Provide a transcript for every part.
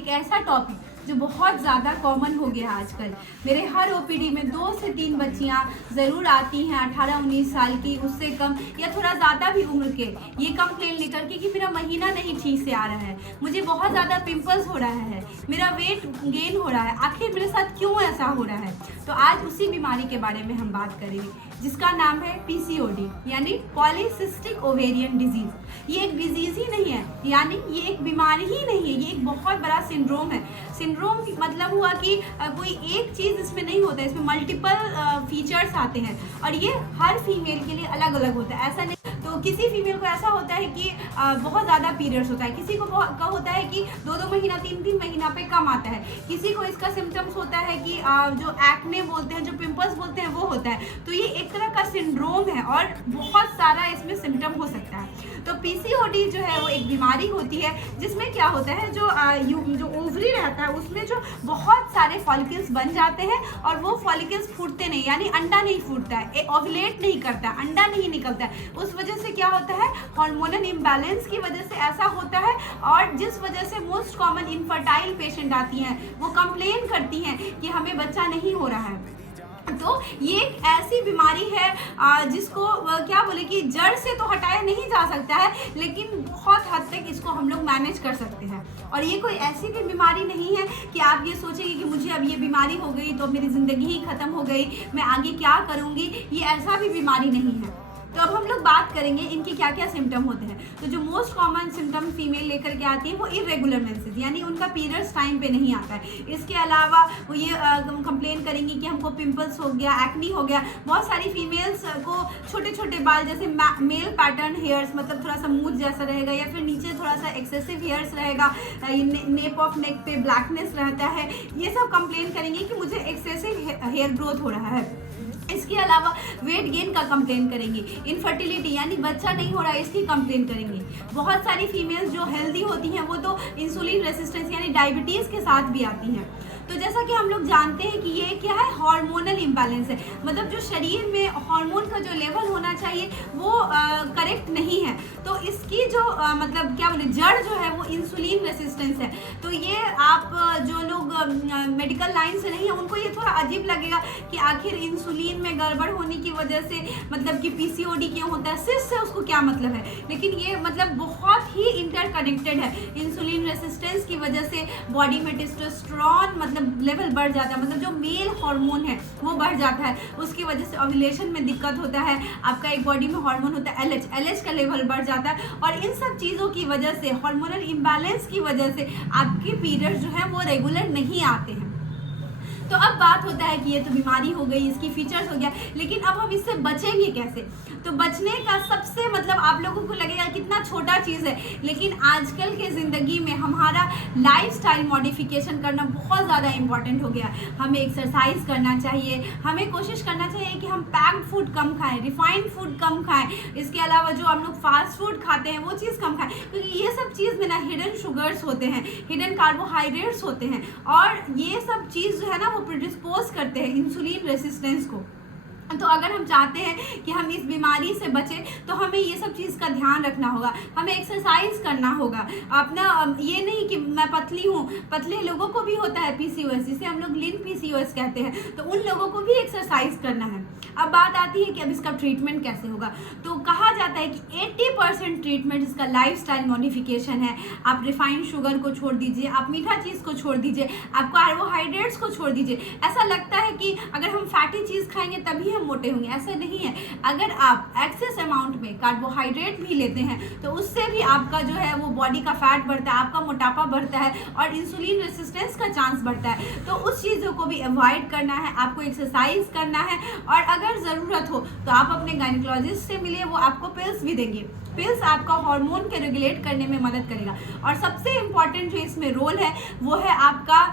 एक ऐसा टॉपिक जो बहुत ज़्यादा कॉमन हो गया आजकल। मेरे हर ओपीडी में 2 से 3 बच्चियां ज़रूर आती हैं 18-19 साल की, उससे कम या थोड़ा ज़्यादा भी उम्र के, ये कंप्लेन लेकर के कि मेरा महीना नहीं ठीक से आ रहा है, मुझे बहुत ज़्यादा पिंपल्स हो रहा है, मेरा वेट गेन हो रहा है, आखिर मेरे साथ क्यों ऐसा हो रहा है। तो आज उसी बीमारी के बारे में हम बात करेंगे जिसका नाम है पीसीओडी यानी पॉलीसिस्टिक ओवेरियन डिजीज। ये एक डिजीज ही नहीं है, यानी ये एक बीमारी ही नहीं है, ये एक बहुत बड़ा सिंड्रोम है। सिंड्रोम मतलब हुआ कि कोई एक चीज़ इसमें नहीं होता है, इसमें मल्टीपल फीचर्स आते हैं और ये हर फीमेल के लिए अलग अलग होता है। ऐसा नहीं, तो किसी फीमेल को ऐसा होता है कि बहुत ज़्यादा पीरियड्स होता है, किसी को होता है कि 2-2 महीना 3-3 महीना पे कम आता है, किसी को इसका सिम्टम्स होता है कि जो एक्ने बोलते हैं, जो पिंपल्स बोलते हैं वो होता है। तो ये एक तरह का सिंड्रोम है और बहुत सारा इसमें सिम्टम हो सकता है। तो पीसीओडी जो है वो एक बीमारी होती है जिसमें क्या होता है, जो ओवरी रहता है उसमें जो बहुत सारे फॉलिकल्स बन जाते हैं और वो फॉलिकल्स फूटते नहीं, यानी अंडा नहीं फूटता है, ओवुलेट नहीं करता, अंडा नहीं निकलता है। उस वजह से क्या होता है, हार्मोनल इम्बैलेंस की वजह से ऐसा होता है और जिस वजह से मोस्ट कॉमन इनफर्टाइल पेशेंट आती हैं, वो कंप्लेन करती हैं कि हमें बच्चा नहीं हो रहा है। तो ये एक ऐसी बीमारी है जिसको क्या बोले कि जड़ से तो हटाया नहीं जा सकता है, लेकिन बहुत हद तक इसको हम लोग मैनेज कर सकते हैं। और ये कोई ऐसी भी बीमारी नहीं है कि आप ये सोचेंगे कि मुझे अब ये बीमारी हो गई तो मेरी ज़िंदगी ही ख़त्म हो गई, मैं आगे क्या करूँगी, ये ऐसा भी बीमारी नहीं है। तो अब हम लोग बात करेंगे इनके क्या क्या सिम्टम होते हैं। तो जो मोस्ट कॉमन सिम्टम फीमेल लेकर के आती है वो इरेगुलर मेंसेस, यानी उनका पीरियड्स टाइम पे नहीं आता है। इसके अलावा वो ये कंप्लेन करेंगी कि हमको पिंपल्स हो गया, एक्नी हो गया। बहुत सारी फीमेल्स को छोटे छोटे बाल, जैसे मेल पैटर्न हेयर्स, मतलब थोड़ा सा मूंछ जैसा रहेगा या फिर नीचे थोड़ा सा एक्सेसिव हेयर्स रहेगा, नेप ऑफ नेक पे ब्लैकनेस रहता है, ये सब कंप्लेन करेंगे कि मुझे एक्सेसिव हेयर ग्रोथ हो रहा है। इसके अलावा वेट गेन का कंप्लेन करेंगी, इनफर्टिलिटी यानी बच्चा नहीं हो रहा है इसकी कंप्लेन करेंगी। बहुत सारी फीमेल्स जो हेल्दी होती हैं वो तो इंसुलिन रेसिस्टेंस यानी डायबिटीज़ के साथ भी आती हैं। तो जैसा कि हम लोग जानते हैं कि ये क्या है, हार्मोनल इम्बैलेंस है, मतलब जो शरीर में हार्मोन का जो लेवल होना चाहिए वो करेक्ट नहीं है। तो इसकी जो मतलब क्या बोले, जड़ जो है वो इंसुलिन रेसिस्टेंस है। तो ये आप जो लोग मेडिकल लाइन से नहीं है उनको ये थोड़ा अजीब लगेगा कि आखिर इंसुलिन में गड़बड़ होने की वजह से मतलब कि पीसीओडी क्यों होता है, सिस से उसको क्या मतलब है। लेकिन ये मतलब बहुत ही इंटरकनेक्टेड है। इंसुलिन रेसिस्टेंस की वजह से बॉडी में टेस्टोस्टेरोन मतलब लेवल बढ़ जाता है, मतलब जो मेल हार्मोन है वो बढ़ जाता है, उसकी वजह से ओव्यूलेशन में दिक्कत होता है। आपका एक बॉडी में हार्मोन होता है एलएच का लेवल बढ़ जाता है और इन सब चीज़ों की वजह से, हार्मोनल इम्बैलेंस की वजह से आपके पीरियड जो है वो रेगुलर नहीं आते हैं। तो अब बात होता है कि ये तो बीमारी हो गई, इसकी फीचर्स हो गया, लेकिन अब हम इससे बचेंगे कैसे। तो बचने का सबसे मतलब आप लोगों को लगेगा कितना छोटा चीज़ है, लेकिन आजकल के ज़िंदगी में हमारा लाइफस्टाइल मॉडिफिकेशन करना बहुत ज़्यादा इम्पॉर्टेंट हो गया। हमें एक्सरसाइज करना चाहिए, हमें कोशिश करना चाहिए कि हम पैक्ड फूड कम खाएं, रिफाइंड फूड कम खाएं। इसके अलावा जो हम लोग फास्ट फूड खाते हैं वो चीज़ कम खाएं, क्योंकि ये सब चीज़ में ना हिडन शुगर्स होते हैं, हिडन कार्बोहाइड्रेट्स होते हैं और ये सब चीज़ जो है ना वो प्रिडिस्पोज करते हैं इंसुलिन रेसिस्टेंस को। तो अगर हम चाहते हैं कि हम इस बीमारी से बचें तो हमें ये सब चीज़ का ध्यान रखना होगा, हमें एक्सरसाइज करना होगा। अपना ये नहीं कि मैं पतली हूँ, पतले लोगों को भी होता है पीसीओएस, जिसे हम लोग लीन पीसीओएस कहते हैं, तो उन लोगों को भी एक्सरसाइज करना है। अब बात आती है कि अब इसका ट्रीटमेंट कैसे होगा। तो कहा जाता है कि 80% ट्रीटमेंट इसका लाइफस्टाइल मॉडिफिकेशन है। आप रिफाइंड शुगर को छोड़ दीजिए, आप मीठा चीज़ को छोड़ दीजिए, आप कार्बोहाइड्रेट्स को छोड़ दीजिए। ऐसा लगता है कि अगर हम फैटी चीज़ खाएंगे तभी मोटे होंगे, ऐसा नहीं है। अगर आप एक्सेस अमाउंट में कार्बोहाइड्रेट भी लेते हैं तो उससे भी आपका जो है वो बॉडी का फैट बढ़ता है, आपका मोटापा बढ़ता है और इंसुलिन रेसिस्टेंस का चांस बढ़ता है। तो उस चीज़ों को भी अवॉइड करना है, आपको एक्सरसाइज करना है और अगर ज़रूरत हो तो आप अपने गायनेकोलॉजिस्ट से मिलिए, वो आपको पिल्स भी देंगे। पिल्स आपका हार्मोन के रेगुलेट करने में मदद करेगा। और सबसे इम्पॉर्टेंट जो इसमें रोल है वो है आपका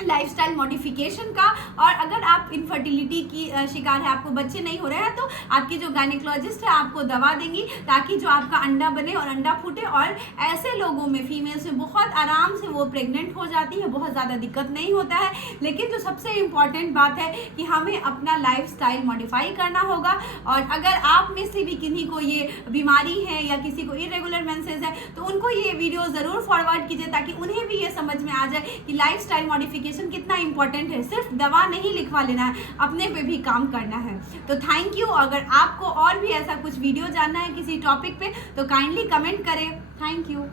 लाइफस्टाइल मॉडिफिकेशन का। और अगर आप इनफर्टिलिटी की शिकार है, आपको बच्चे नहीं हो रहे हैं, तो आपकी जो गायनेकोलॉजिस्ट है आपको दवा देंगी ताकि जो आपका अंडा बने और अंडा फूटे। और ऐसे लोगों में, फीमेल्स में बहुत आराम से वो प्रेग्नेंट हो जाती है, बहुत ज़्यादा दिक्कत नहीं होता है। लेकिन जो सबसे इम्पॉर्टेंट बात है कि हमें अपना लाइफस्टाइल मॉडिफाई करना होगा। और अगर आप में से भी किन्हीं को ये बीमारी है या किसी को इरेगुलर मेंसेस है, तो उनको ये वीडियो ज़रूर फॉरवर्ड कीजिए ताकि उन्हें भी ये समझ में आ जाए कि लाइफस्टाइल मॉडिफिकेशन कितना इंपॉर्टेंट है। सिर्फ दवा नहीं लिखवा लेना है, अपने पे भी काम करना है। तो थैंक यू। अगर आपको और भी ऐसा कुछ वीडियो जानना है किसी टॉपिक पे तो काइंडली कमेंट करें। Thank you.